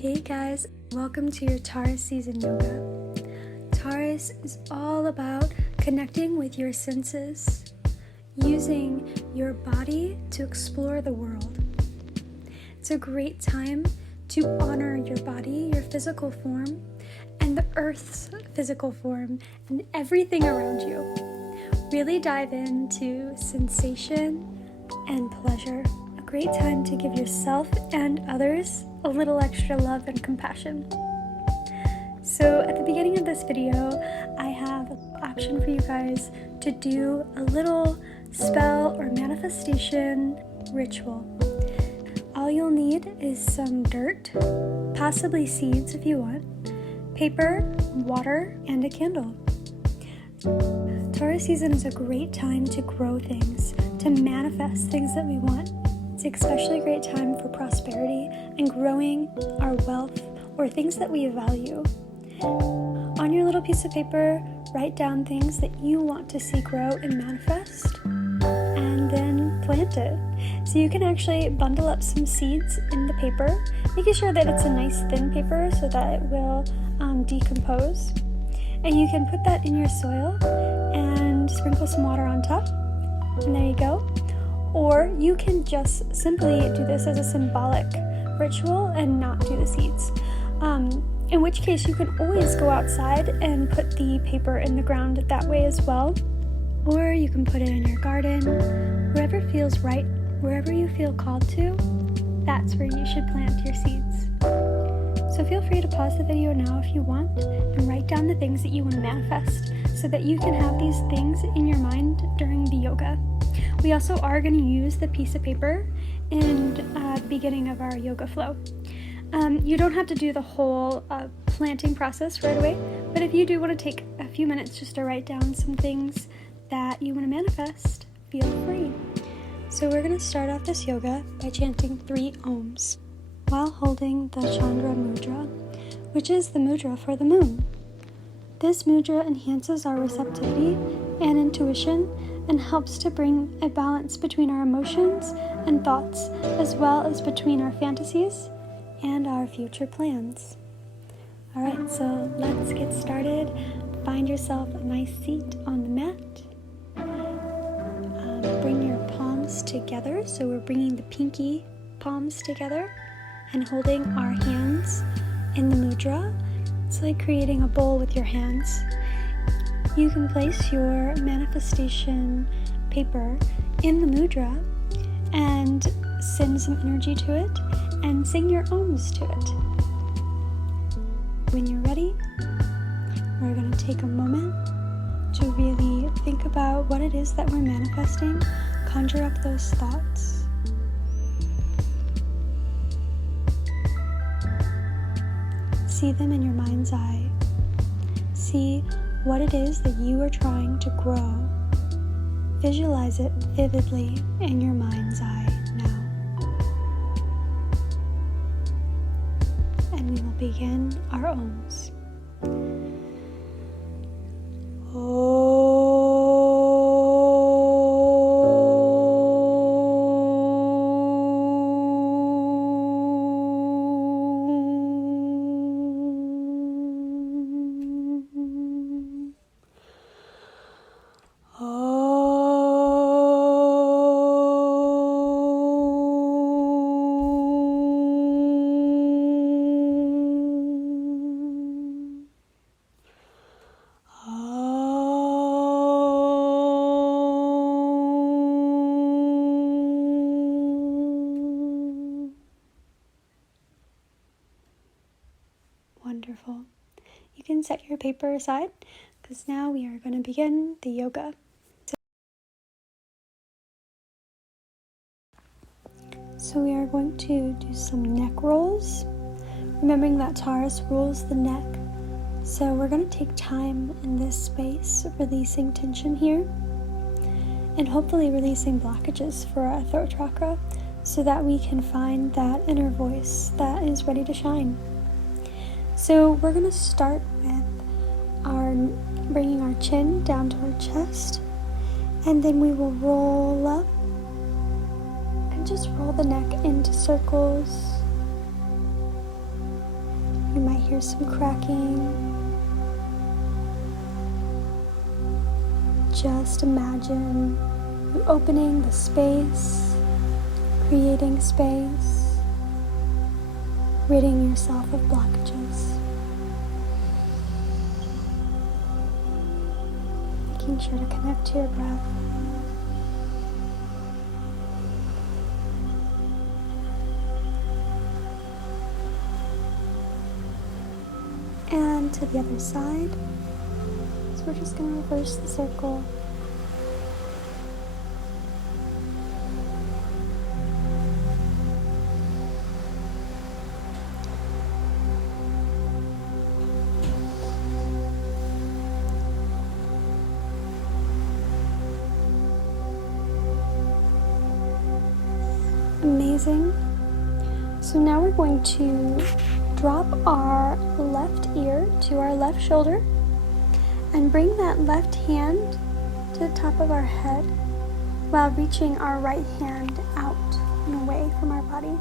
Hey guys, welcome to your Taurus season yoga. Taurus is all about connecting with your senses, using your body to explore the world. It's a great time to honor your body, your physical form, and the earth's physical form, and everything around you. Really dive into sensation and pleasure. A great time to give yourself and others a little extra love and compassion. So at the beginning of this video, I have an option for you guys to do a little spell or manifestation ritual. All you'll need is some dirt, possibly seeds if you want, paper, water, and a candle. Taurus season is a great time to grow things, to manifest things that we want. It's especially a great time for prosperity and growing our wealth or things that we value. On your little piece of paper, write down things that you want to see grow and manifest, and then plant it. So you can actually bundle up some seeds in the paper, making sure that it's a nice thin paper so that it will decompose. And you can put that in your soil and sprinkle some water on top, and there you go. Or you can just simply do this as a symbolic ritual and not do the seeds. In which case you can always go outside and put the paper in the ground that way as well. Or you can put it in your garden, wherever feels right, wherever you feel called to, that's where you should plant your seeds. So feel free to pause the video now if you want and write down the things that you want to manifest so that you can have these things in your mind during the yoga. We also are going to use the piece of paper in the beginning of our yoga flow. You don't have to do the whole planting process right away, but if you do want to take a few minutes just to write down some things that you want to manifest, feel free. So we're going to start off this yoga by chanting 3 Ohms while holding the Chandra Mudra, which is the mudra for the moon. This mudra enhances our receptivity and intuition and helps to bring a balance between our emotions and thoughts, as well as between our fantasies and our future plans. Alright, so let's get started. Find yourself a nice seat on the mat. Bring your palms together, so we're bringing the pinky palms together and holding our hands in the mudra. It's like creating a bowl with your hands. You can place your manifestation paper in the mudra and send some energy to it and sing your ohms to it. When you're ready, we're going to take a moment to really think about what it is that we're manifesting, conjure up those thoughts. See them in your mind's eye. See what it is that you are trying to grow. Visualize it vividly in your mind's eye now. And we will begin our ohms. Wonderful. You can set your paper aside because now we are going to begin the yoga. So we are going to do some neck rolls, remembering that Taurus rules the neck. So we're going to take time in this space, releasing tension here, and hopefully releasing blockages for our throat chakra so that we can find that inner voice that is ready to shine. So we're going to start with bringing our chin down to our chest, and then we will roll up and just roll the neck into circles. You might hear some cracking. Just imagine you opening the space, creating space, ridding yourself of blockages. Making sure to connect to your breath. And to the other side. So we're just going to reverse the circle. Amazing. So now we're going to drop our left ear to our left shoulder and bring that left hand to the top of our head while reaching our right hand out and away from our body.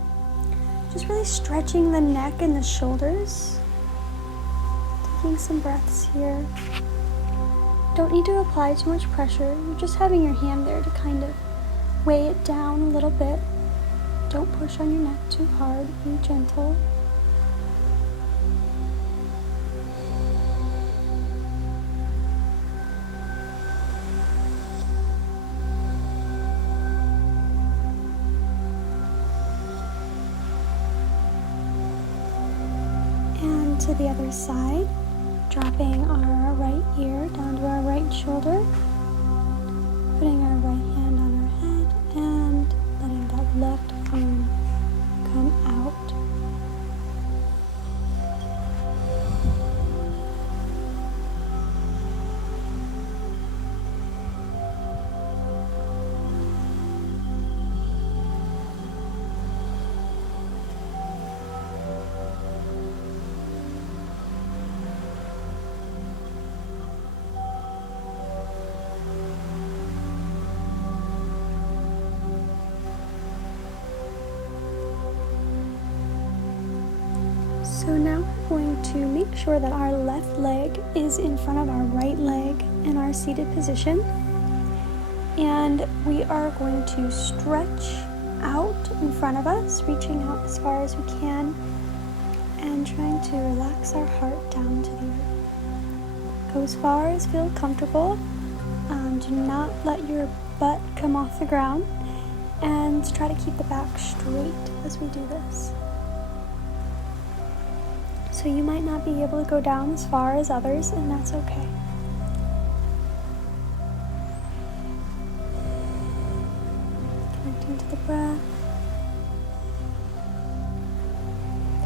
Just really stretching the neck and the shoulders. Taking some breaths here. Don't need to apply too much pressure. You're just having your hand there to kind of weigh it down a little bit. Don't push on your neck too hard. Be gentle. And to the other side, dropping our right ear down to our right shoulder, putting our right hand on our head and letting that left arm come out. So now we're going to make sure that our left leg is in front of our right leg in our seated position. And we are going to stretch out in front of us, reaching out as far as we can and trying to relax our heart down to the earth. Go as far as feel comfortable. Do not let your butt come off the ground, and try to keep the back straight as we do this. So you might not be able to go down as far as others, and that's okay. Connecting to the breath.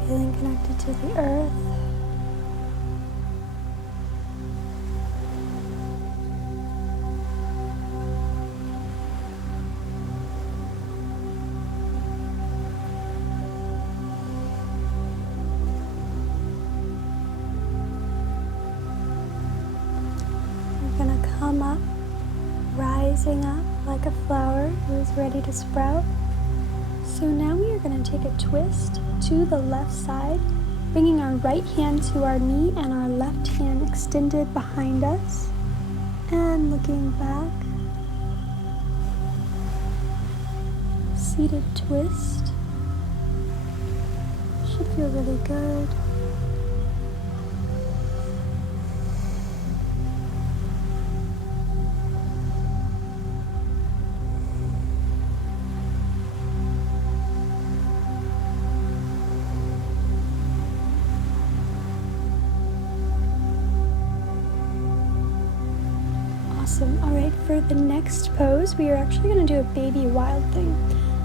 Feeling connected to the earth. Come up, rising up like a flower who is ready to sprout. So now we are going to take a twist to the left side, bringing our right hand to our knee and our left hand extended behind us, and looking back. Seated twist. Should feel really good. Awesome. All right, for the next pose, we are actually going to do a baby wild thing.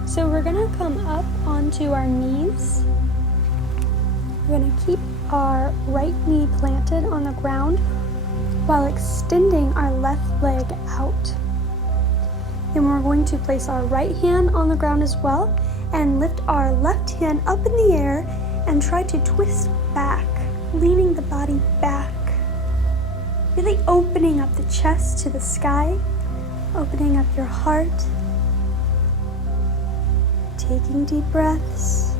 So we're going to come up onto our knees. We're going to keep our right knee planted on the ground while extending our left leg out. Then we're going to place our right hand on the ground as well and lift our left hand up in the air and try to twist back, leaning the body back. Really opening up the chest to the sky, opening up your heart, taking deep breaths.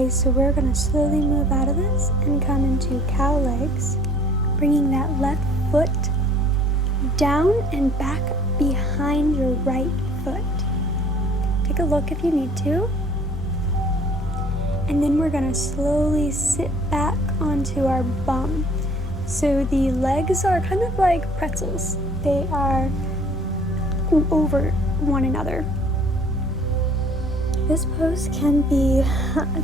Okay, so we're going to slowly move out of this and come into cow legs, bringing that left foot down and back behind your right foot. Take a look if you need to. And then we're going to slowly sit back onto our bum. So the legs are kind of like pretzels. They are over one another. This pose can be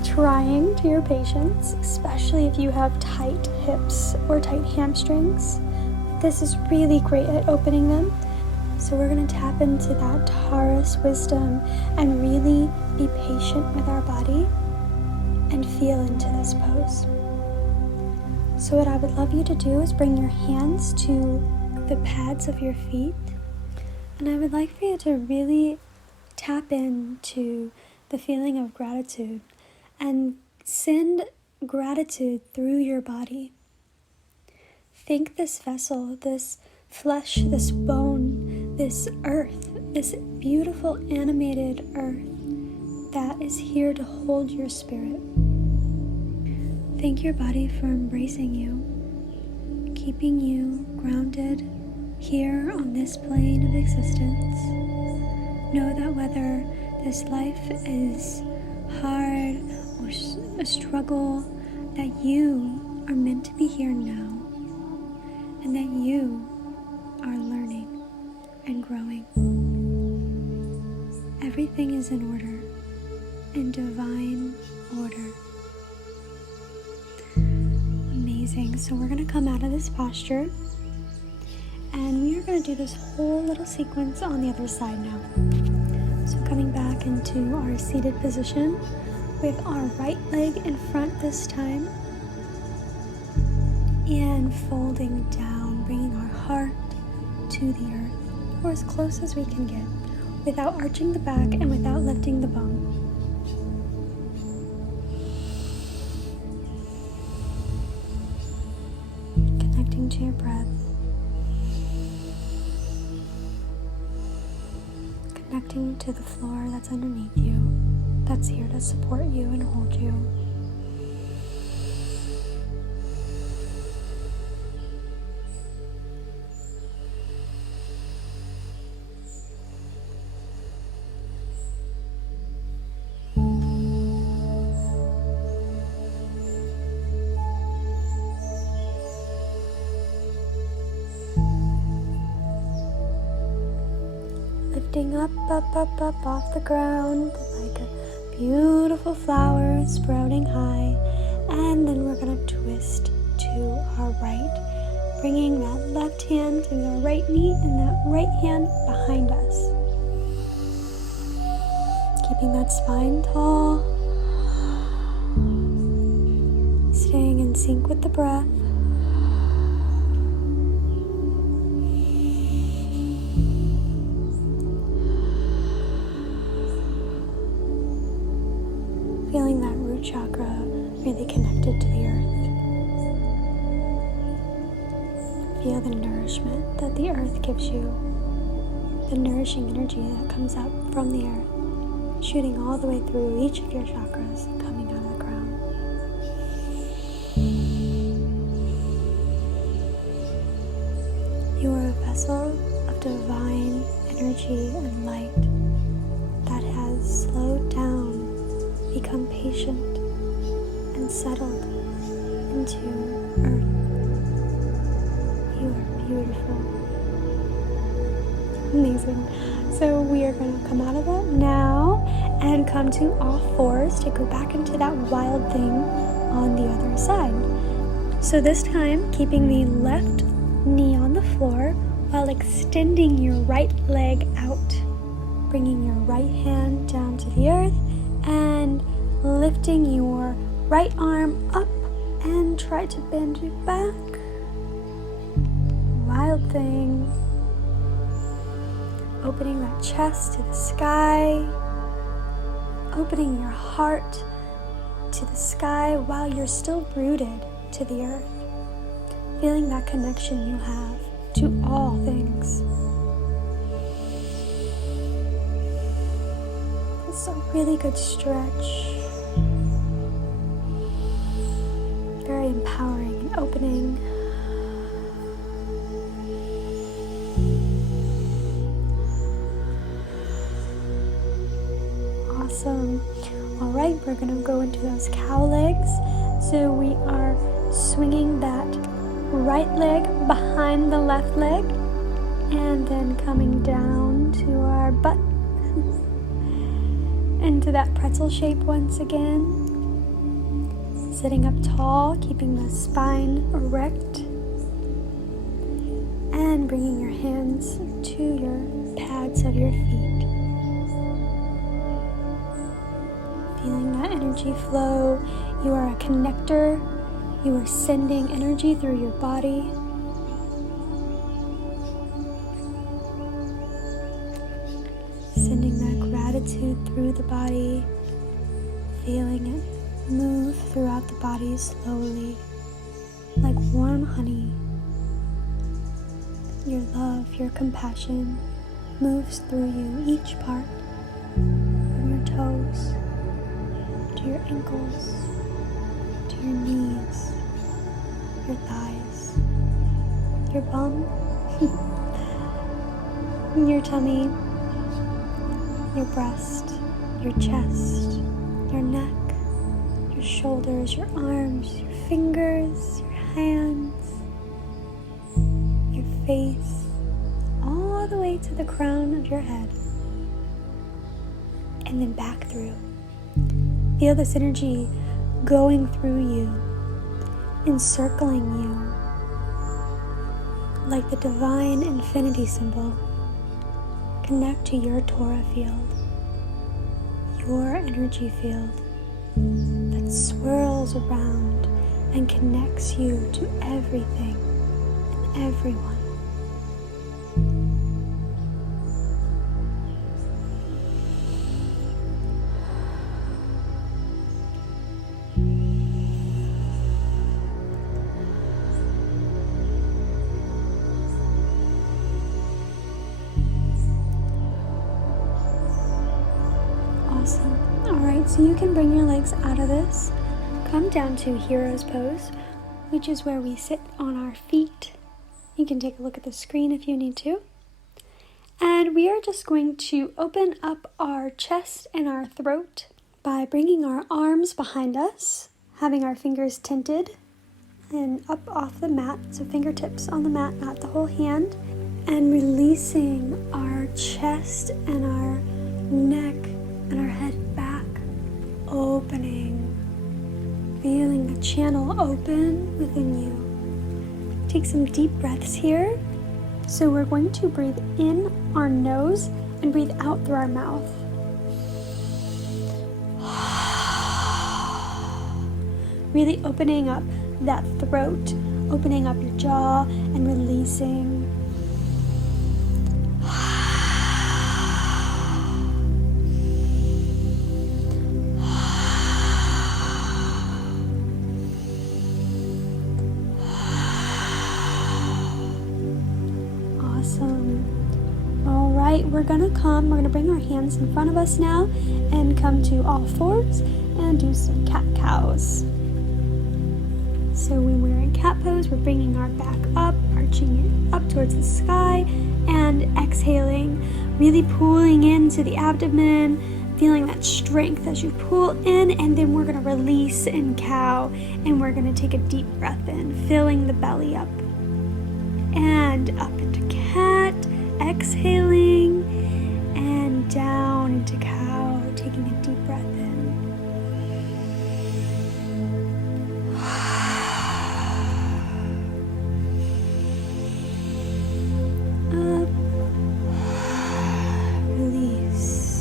trying to your patients, especially if you have tight hips or tight hamstrings. This is really great at opening them. So we're going to tap into that Taurus wisdom and really be patient with our body and feel into this pose. So what I would love you to do is bring your hands to the pads of your feet. And I would like for you to really tap into the feeling of gratitude and send gratitude through your body. Thank this vessel, this flesh, this bone, this earth, this beautiful animated earth that is here to hold your spirit. Thank your body for embracing you, keeping you grounded here on this plane of existence. Know that whether this life is hard or a struggle, that you are meant to be here now, and that you are learning and growing. Everything is in order, in divine order. Amazing. So we're going to come out of this posture, and we are going to do this whole little sequence on the other side now. So coming back into our seated position with our right leg in front this time, and folding down, bringing our heart to the earth, or as close as we can get, without arching the back and without lifting the bum. Connecting to your breath. Connecting to the floor that's underneath you, that's here to support you and hold you. Lifting up off the ground like a beautiful flower sprouting high. And then we're going to twist to our right, bringing that left hand to the right knee and that right hand behind us. Keeping that spine tall, staying in sync with the breath. Feeling that root chakra really connected to the earth. Feel the nourishment that the earth gives you, the nourishing energy that comes up from the earth, shooting all the way through each of your chakras, coming out of the ground. You are a vessel of divine energy and light that has slowed down, become patient, and settled into earth. You are beautiful. Amazing. So we are going to come out of that now and come to all fours to go back into that wild thing on the other side. So this time, keeping the left knee on the floor while extending your right leg out, bringing your right hand down to the earth and lifting your right arm up and try to bend it back. Wild thing. Opening that chest to the sky. Opening your heart to the sky while you're rooted to the earth. Feeling that connection you have to all things. It's a really good stretch. very empowering and opening. Awesome. All right, we're going to go into those cow legs. So we are swinging that right leg behind the left leg and then coming down to our butt into that pretzel shape once again. Sitting up tall, keeping the spine erect, and bringing your hands to your pads of your feet. Feeling that energy flow. You are a connector. You are sending energy through your body. Sending that gratitude through the body. Feeling it move throughout the body slowly, like warm honey. Your love, your compassion moves through you, each part, from your toes to your ankles, to your knees, your thighs, your bum, your tummy, your breast, your chest, your neck, your shoulders, your arms, your fingers, your hands, your face, all the way to the crown of your head, and then back through. Feel this energy going through you, encircling you, like the divine infinity symbol. Connect to your Torah field, your energy field that swirls around and connects you to everything and everyone. Awesome. Alright, so you can bring your legs out of this. Come down to Hero's Pose, which is where we sit on our feet. You can take a look at the screen if you need to. And we are just going to open up our chest and our throat by bringing our arms behind us, having our fingers tinted and up off the mat, so fingertips on the mat, not the whole hand, and releasing our chest and our neck and our head back, opening, feeling the channel open within you. Take some deep breaths here. So we're going to breathe in our nose and breathe out through our mouth. Really opening up that throat, opening up your jaw and releasing. We're gonna bring our hands in front of us now and come to all fours and do some cat-cows. So when we're in cat pose, we're bringing our back up, arching it up towards the sky, and exhaling, really pulling into the abdomen, feeling that strength as you pull in, and then we're gonna release in cow, and we're gonna take a deep breath in, filling the belly up, and up into cat, exhaling, and down into cow, taking a deep breath in. Up, release.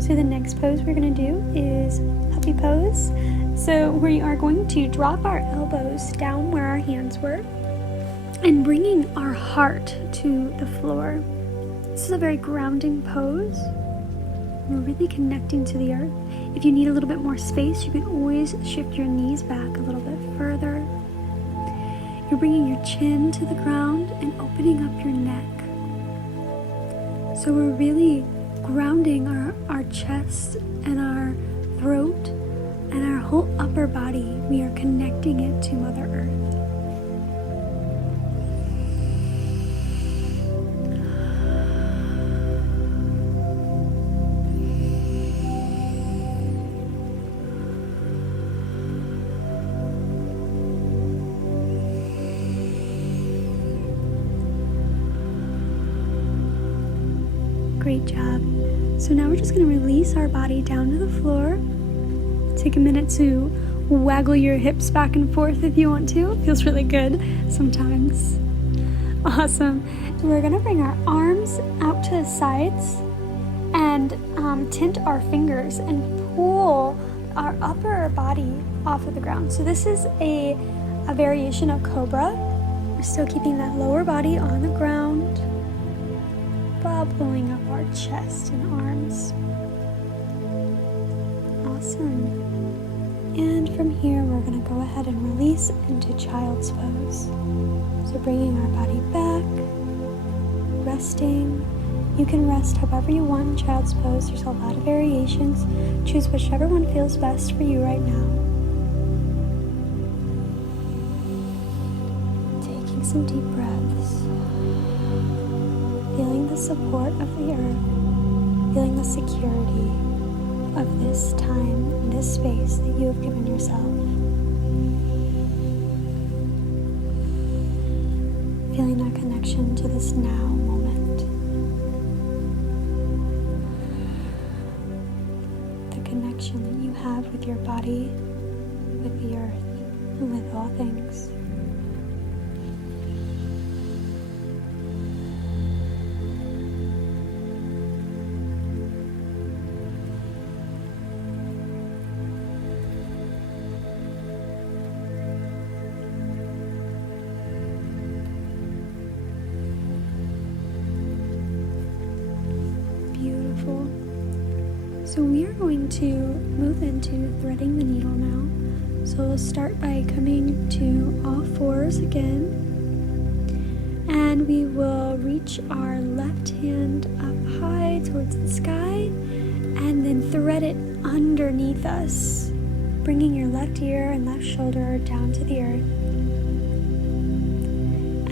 So the next pose we're going to do is puppy pose. So we are going to drop our elbows down where our hands were, and bringing our heart to the floor. This is a very grounding pose. We're really connecting to the earth. If you need a little bit more space, you can always shift your knees back a little bit further. You're bringing your chin to the ground and opening up your neck. So we're really grounding our chest and our throat and our whole upper body. We are connecting it to Mother Earth. Great job. So now we're just going to release our body down to the floor. Take a minute to waggle your hips back and forth if you want to. It feels really good sometimes. Awesome. We're going to bring our arms out to the sides and tint our fingers and pull our upper body off of the ground. So this is a variation of Cobra. We're still keeping that lower body on the ground, bubbling up our chest and arms. Awesome. And from here, we're going to go ahead and release into Child's Pose. So bringing our body back, resting. You can rest however you want in Child's Pose. There's a lot of variations. Choose whichever one feels best for you right now. Taking some deep breaths. Feeling the support of the earth, feeling the security of this time, this space that you have given yourself. Feeling that connection to this now moment. The connection that you have with your body, with the earth, and with all things. So we are going to move into threading the needle now. So we'll start by coming to all fours again. And we will reach our left hand up high towards the sky and then thread it underneath us, bringing your left ear and left shoulder down to the earth.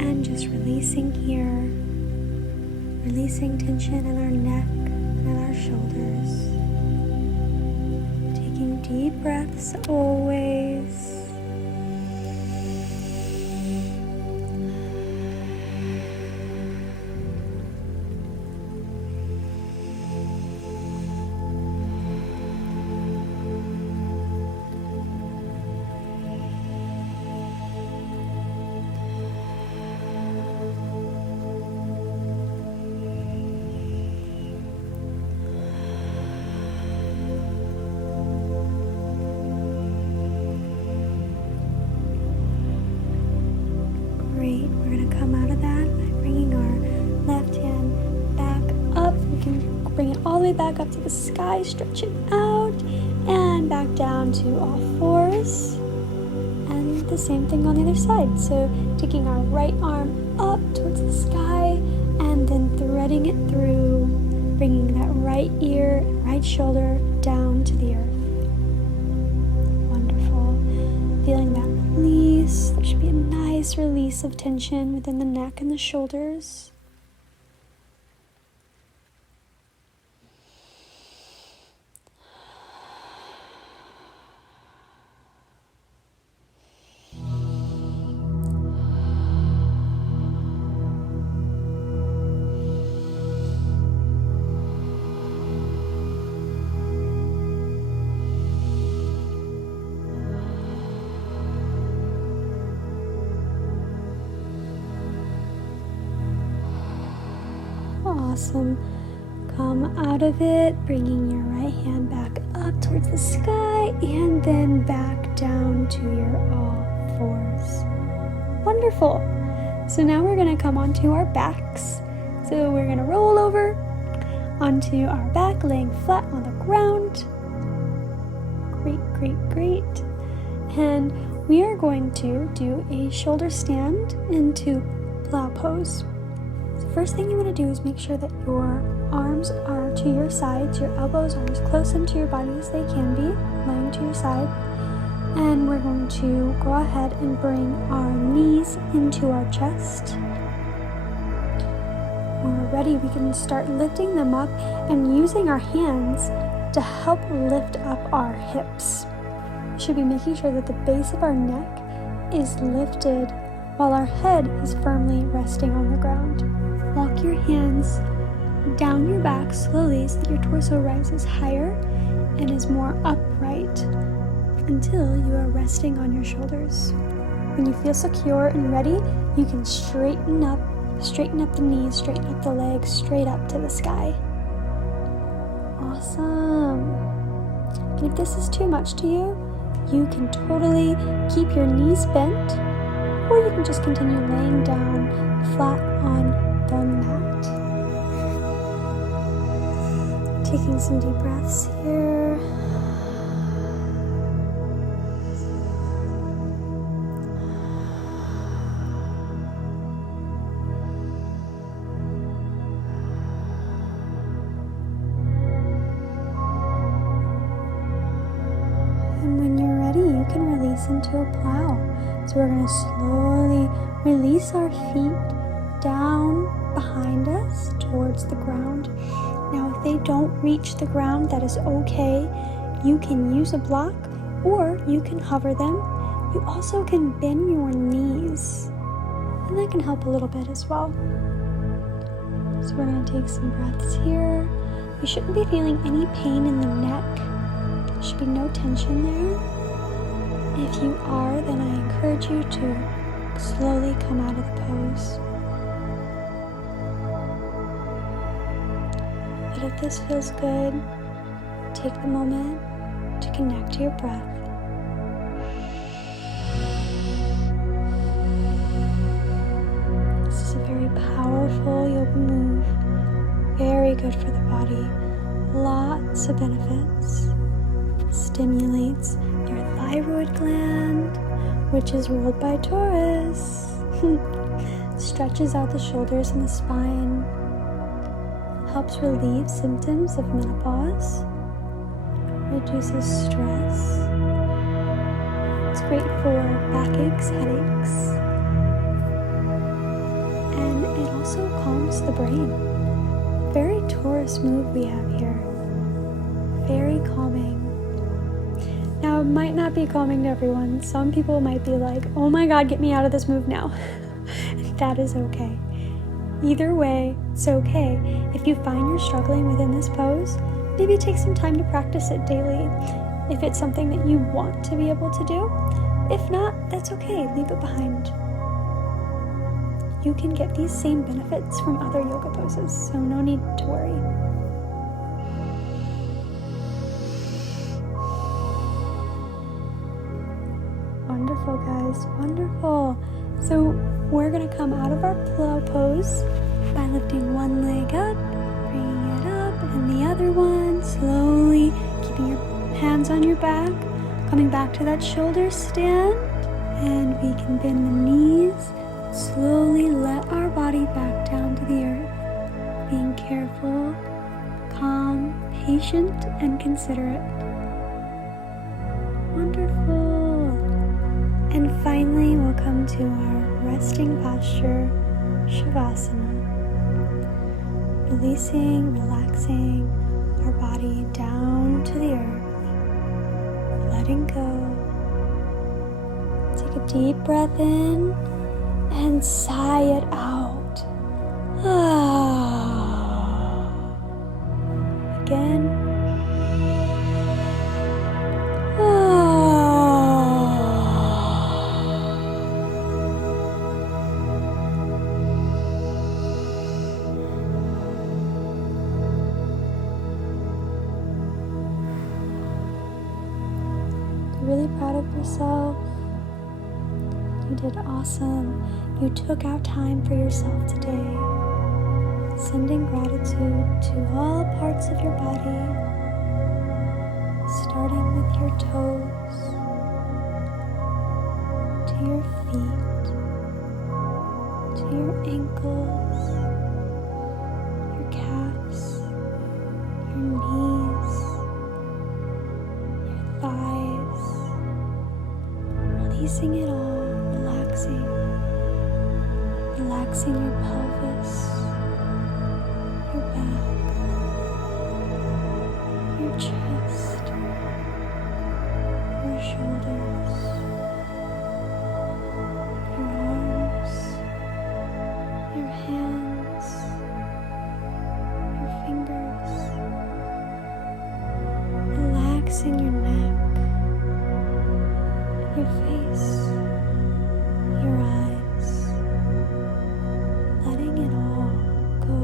And just releasing here, releasing tension in our neck and our shoulders. Deep breaths always. Back up to the sky, stretch it out, and back down to all fours, and the same thing on the other side. So taking our right arm up towards the sky and then threading it through, bringing that right ear, right shoulder down to the earth. Wonderful. Feeling that release. There should be a nice release of tension within the neck and the shoulders. Awesome. Come out of it, bringing your right hand back up towards the sky and then back down to your all fours. Wonderful. So now we're going to come onto our backs. So we're going to roll over onto our back, laying flat on the ground. Great. And we are going to do a shoulder stand into plow pose. So first thing you want to do is make sure that your arms are to your sides, your elbows are as close into your body as they can be, lying to your side. And we're going to go ahead and bring our knees into our chest. When we're ready, we can start lifting them up and using our hands to help lift up our hips. We should be making sure that the base of our neck is lifted while our head is firmly resting on the ground. Walk your hands down your back slowly so that your torso rises higher and is more upright until you are resting on your shoulders. When you feel secure and ready, you can straighten up the knees, straighten up the legs, straight up to the sky. Awesome. And if this is too much to you, you can totally keep your knees bent, or you can just continue laying down flat on the mat. Taking some deep breaths here. Into a plow. So we're going to slowly release our feet down behind us towards the ground. Now, if they don't reach the ground, that is okay. You can use a block or you can hover them. You also can bend your knees, and that can help a little bit as well. So we're going to take some breaths here. You shouldn't be feeling any pain in the neck. There should be no tension there. If you are, then I encourage you to slowly come out of the pose. But if this feels good, take the moment to connect to your breath. This is a very powerful yoga move, very good for the body, lots of benefits. Stimulates your thyroid gland, which is ruled by Taurus. Stretches out the shoulders and the spine. Helps relieve symptoms of menopause. Reduces stress. It's great for backaches, headaches. And it also calms the brain. Very Taurus move we have here. Very calming. Now, it might not be calming to everyone. Some people might be like, oh my God, get me out of this move now. That is okay. Either way, it's okay. If you find you're struggling within this pose, maybe take some time to practice it daily. If it's something that you want to be able to do. If not, that's okay. Leave it behind. You can get these same benefits from other yoga poses, so no need to worry. Wonderful, guys, wonderful. So we're going to come out of our plow pose by lifting one leg up, bringing it up, and the other one, slowly keeping your hands on your back, coming back to that shoulder stand, and we can bend the knees, slowly let our body back down to the earth, being careful, calm, patient, and considerate. Wonderful. And finally, we'll come to our resting posture, Shavasana. Releasing, relaxing our body down to the earth. Letting go. Take a deep breath in and sigh it out. Again. Really proud of yourself. You did awesome. You took out time for yourself today. Sending gratitude to all parts of your body, starting with your toes, to your feet, to your ankles, your calves, your knees, your thighs, releasing it all, relaxing your pelvis, your back, your chest, your shoulders, your arms, your hands, your fingers, relaxing your neck, your face, your eyes, letting it all go,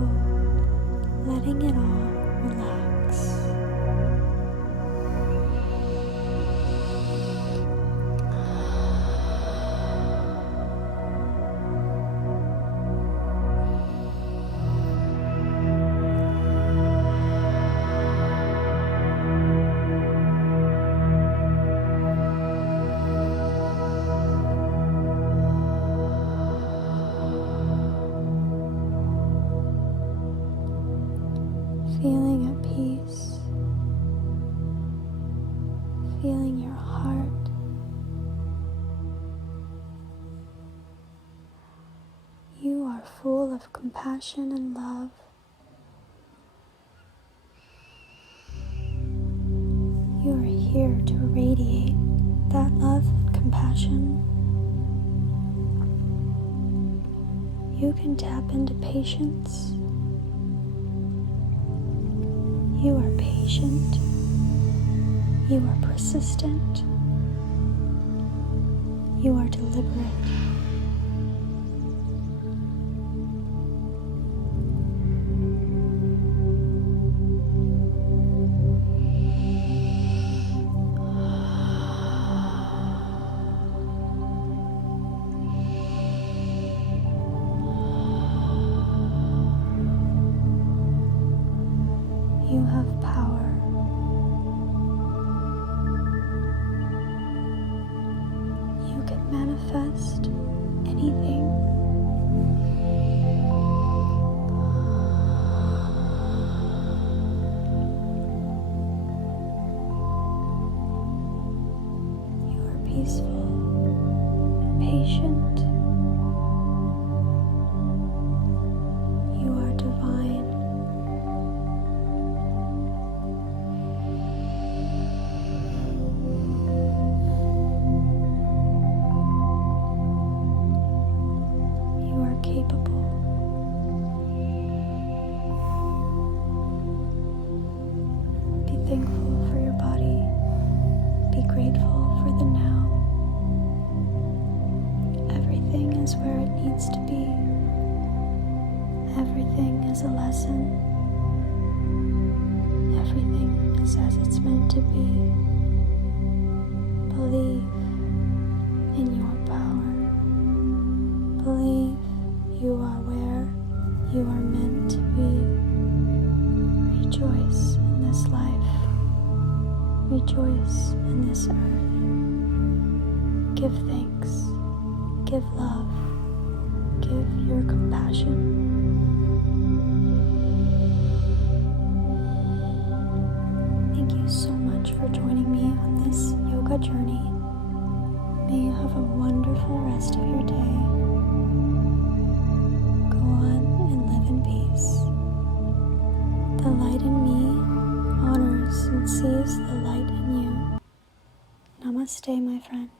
letting it all relax. Feeling at peace, feeling your heart, you are full of compassion and love. You are here to radiate that love and compassion. You can tap into patience. You are patient. You are persistent. You are deliberate. You have power. You can manifest anything. You are peaceful and patient. You are divine. Capable. Be thankful for your body. Be grateful for the now. Everything is where it needs to be. Everything is a lesson. Everything is as it's meant to be. Believe in your power. Believe you are where you are meant to be. Rejoice in this life. Rejoice in this earth. Give thanks. Give love. Give your compassion. Thank you so much for joining me on this yoga journey. May you have a wonderful rest of your day. The light in me honors and sees the light in you. Namaste, my friend.